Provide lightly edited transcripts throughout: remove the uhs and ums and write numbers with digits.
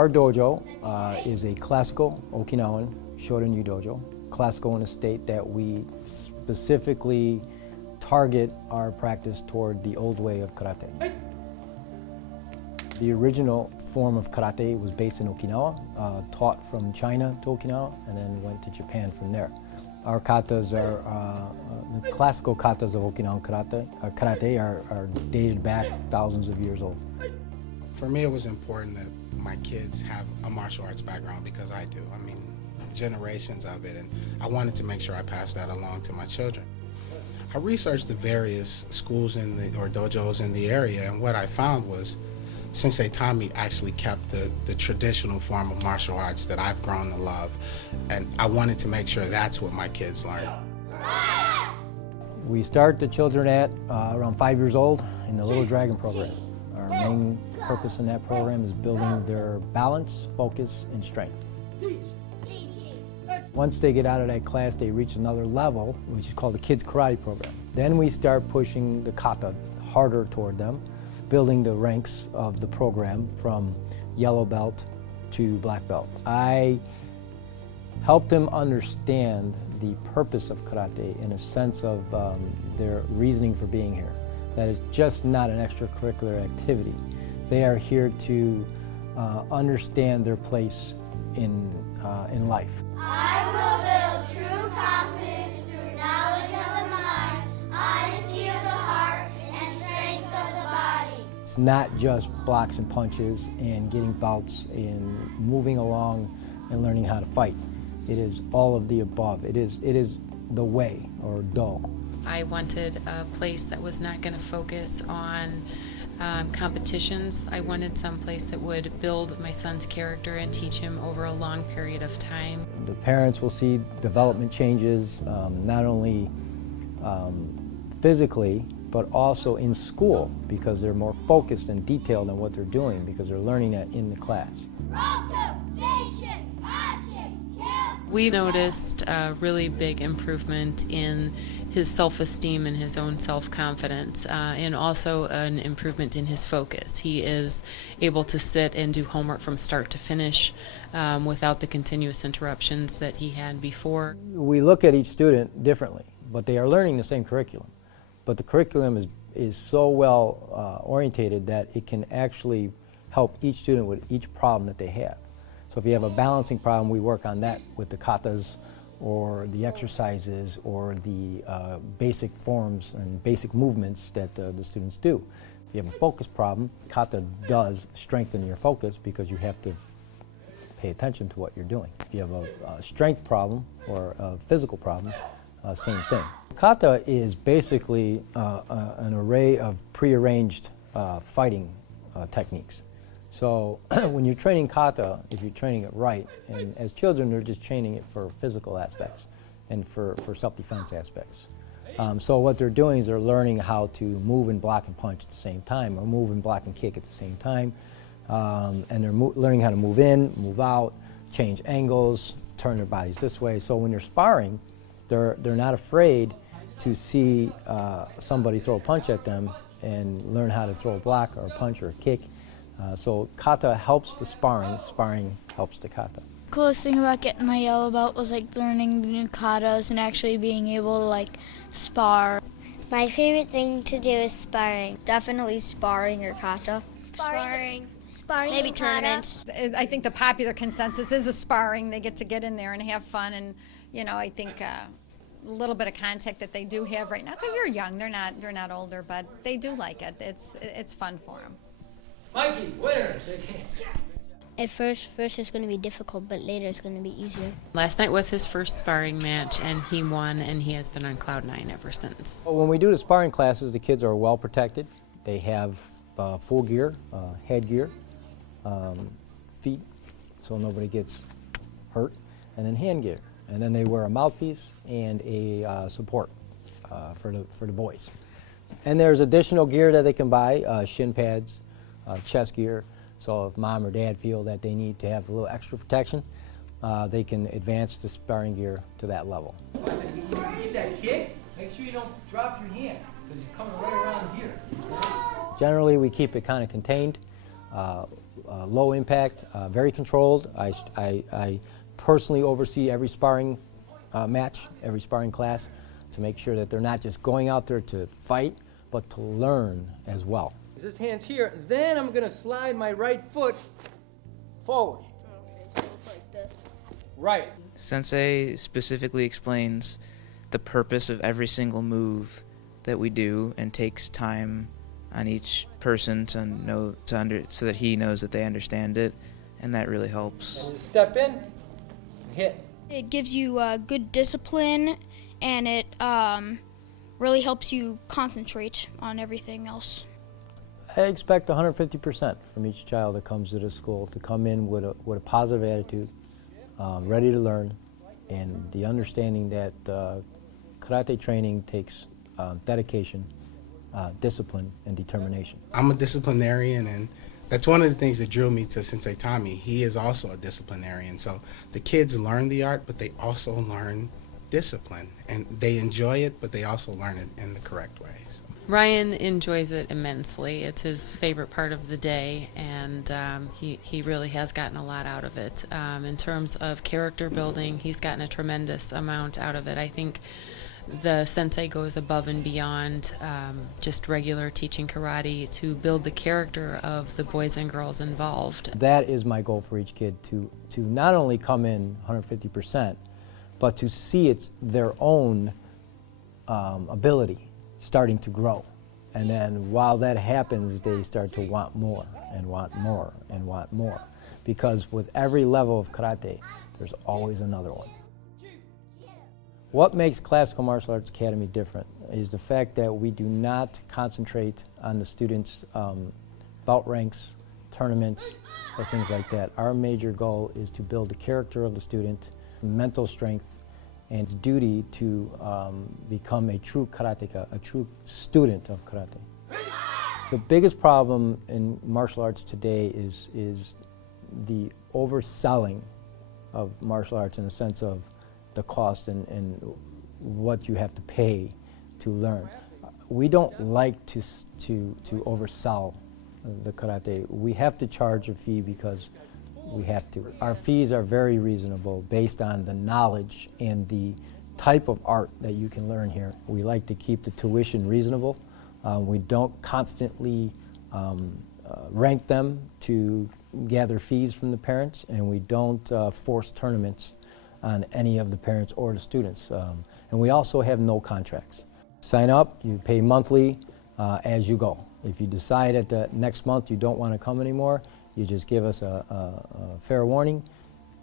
Our dojo is a classical Okinawan Shorin-ryu dojo, classical in a state that we specifically target our practice toward the old way of karate. The original form of karate was based in Okinawa, taught from China to Okinawa, and then went to Japan from there. Our katas are, the classical katas of Okinawan karate are dated back thousands of years old. For me, it was important that my kids have a martial arts background because I do. I mean, generations of it, and I wanted to make sure I passed that along to my children. I researched the various schools or dojos in the area, and what I found was Sensei Tommy actually kept the traditional form of martial arts that I've grown to love, and I wanted to make sure that's what my kids learn. We start the children at around 5 years old in the Little Dragon program. Our main purpose in that program is building their balance, focus, and strength. Once they get out of that class, they reach another level, which is called the Kids Karate program. Then we start pushing the kata harder toward them, building the ranks of the program from yellow belt to black belt. I helped them understand the purpose of karate in a sense of their reasoning for being here. That is just not an extracurricular activity. They are here to understand their place in life. I will build true confidence through knowledge of the mind, honesty of the heart, and strength of the body. It's not just blocks and punches and getting belts and moving along and learning how to fight. It is all of the above. It is the way, or do. I wanted a place that was not going to focus on competitions. I wanted some place that would build my son's character and teach him over a long period of time. The parents will see development changes, not only physically, but also in school, because they're more focused and detailed in what they're doing, because they're learning that in the class. We noticed a really big improvement in his self-esteem and his own self-confidence, and also an improvement in his focus. He is able to sit and do homework from start to finish without the continuous interruptions that he had before. We look at each student differently, but they are learning the same curriculum. But the curriculum is so well orientated that it can actually help each student with each problem that they have. So if you have a balancing problem, we work on that with the katas or the exercises or the basic forms and basic movements that the students do. If you have a focus problem, kata does strengthen your focus because you have to pay attention to what you're doing. If you have a strength problem or a physical problem, same thing. Kata is basically an array of prearranged fighting techniques. So when you're training kata, if you're training it right, and as children they're just training it for physical aspects and for self-defense aspects. So what they're doing is they're learning how to move and block and punch at the same time, or move and block and kick at the same time. And they're learning how to move in, move out, change angles, turn their bodies this way. So when they're sparring, they're not afraid to see somebody throw a punch at them and learn how to throw a block or a punch or a kick. So kata helps the sparring helps the kata. Coolest thing about getting my yellow belt was like learning new katas and actually being able to like spar. My favorite thing to do is sparring. Definitely sparring or kata. Sparring. Maybe tournaments. I think the popular consensus is a sparring. They get in there and have fun, and you know, I think a little bit of contact that they do have right now because they're young. They're not older, but they do like it. It's fun for them. Mikey, winner, shake hands. At first it's going to be difficult, but later it's going to be easier. Last night was his first sparring match, and he won, and he has been on cloud nine ever since. Well, when we do the sparring classes, the kids are well protected. They have full gear, headgear, feet, so nobody gets hurt, and then hand gear. And then they wear a mouthpiece and a support for the boys. And there's additional gear that they can buy, shin pads, chest gear. So if mom or dad feel that they need to have a little extra protection, they can advance the sparring gear to that level. You get that kick, make sure you don't drop your hand, because it's coming right around here. Generally, we keep it kind of contained. low impact, very controlled. I personally oversee every sparring match, every sparring class, to make sure that they're not just going out there to fight, but to learn as well. This hand's here, then I'm gonna slide my right foot forward. Okay, so it's like this. Right. Sensei specifically explains the purpose of every single move that we do and takes time on each person to know so that he knows that they understand it, and that really helps. And just step in, hit. It gives you good discipline, and it really helps you concentrate on everything else. I expect 150% from each child that comes to the school to come in with a positive attitude, ready to learn, and the understanding that karate training takes dedication, discipline, and determination. I'm a disciplinarian, and that's one of the things that drew me to Sensei Tommy. He is also a disciplinarian. So the kids learn the art, but they also learn discipline. And they enjoy it, but they also learn it in the correct way. So. Ryan enjoys it immensely. It's his favorite part of the day, and he really has gotten a lot out of it. In terms of character building, he's gotten a tremendous amount out of it. I think the sensei goes above and beyond just regular teaching karate to build the character of the boys and girls involved. That is my goal for each kid, to not only come in 150%, but to see it's their own ability starting to grow. And then while that happens, they start to want more and want more and want more. Because with every level of karate, there's always another one. What makes Classical Martial Arts Academy different is the fact that we do not concentrate on the students' bout ranks, tournaments, or things like that. Our major goal is to build the character of the student, mental strength, and its duty to become a true karateka, a true student of karate. The biggest problem in martial arts today is the overselling of martial arts in the sense of the cost and what you have to pay to learn. We don't like to oversell the karate. We have to charge a fee because we have to. Our fees are very reasonable based on the knowledge and the type of art that you can learn here. We like to keep the tuition reasonable. We don't constantly rank them to gather fees from the parents, and we don't force tournaments on any of the parents or the students. And we also have no contracts. Sign up, you pay monthly as you go. If you decide at the next month you don't want to come anymore, you just give us a fair warning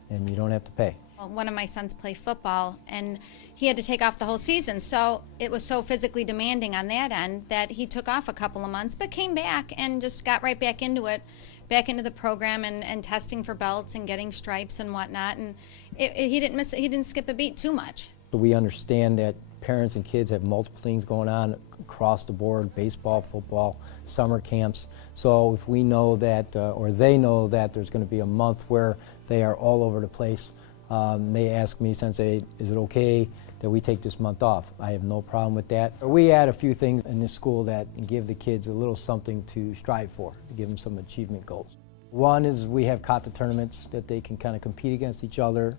and you don't have to pay. Well, one of my sons played football, and he had to take off the whole season, so it was so physically demanding on that end that he took off a couple of months, but came back and just got right back into it, back into the program and testing for belts and getting stripes and whatnot, and he didn't skip a beat too much. We understand that parents and kids have multiple things going on across the board, baseball, football, summer camps. So if we know that, or they know that there's going to be a month where they are all over the place, they ask me, Sensei, is it okay that we take this month off? I have no problem with that. We add a few things in this school that give the kids a little something to strive for, to give them some achievement goals. One is we have kata tournaments that they can kind of compete against each other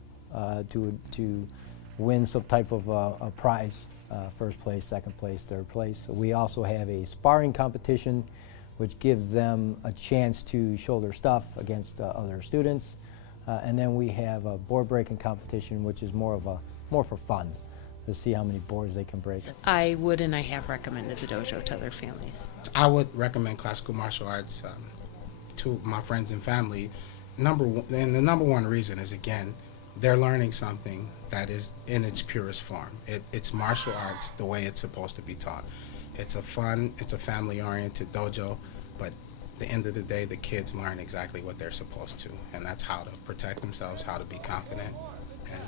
to win some type of a prize, first place, second place, third place. We also have a sparring competition which gives them a chance to show their stuff against other students. And then we have a board breaking competition, which is more for fun, to see how many boards they can break. I would and I have recommended the dojo to other families. I would recommend classical martial arts to my friends and family. And the number one reason is, again, they're learning something that is in its purest form. It's martial arts the way it's supposed to be taught. It's a family-oriented dojo, but at the end of the day, the kids learn exactly what they're supposed to, and that's how to protect themselves, how to be confident, and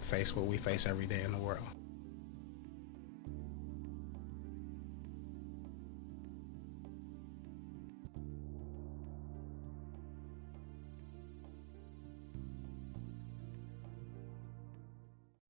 face what we face every day in the world.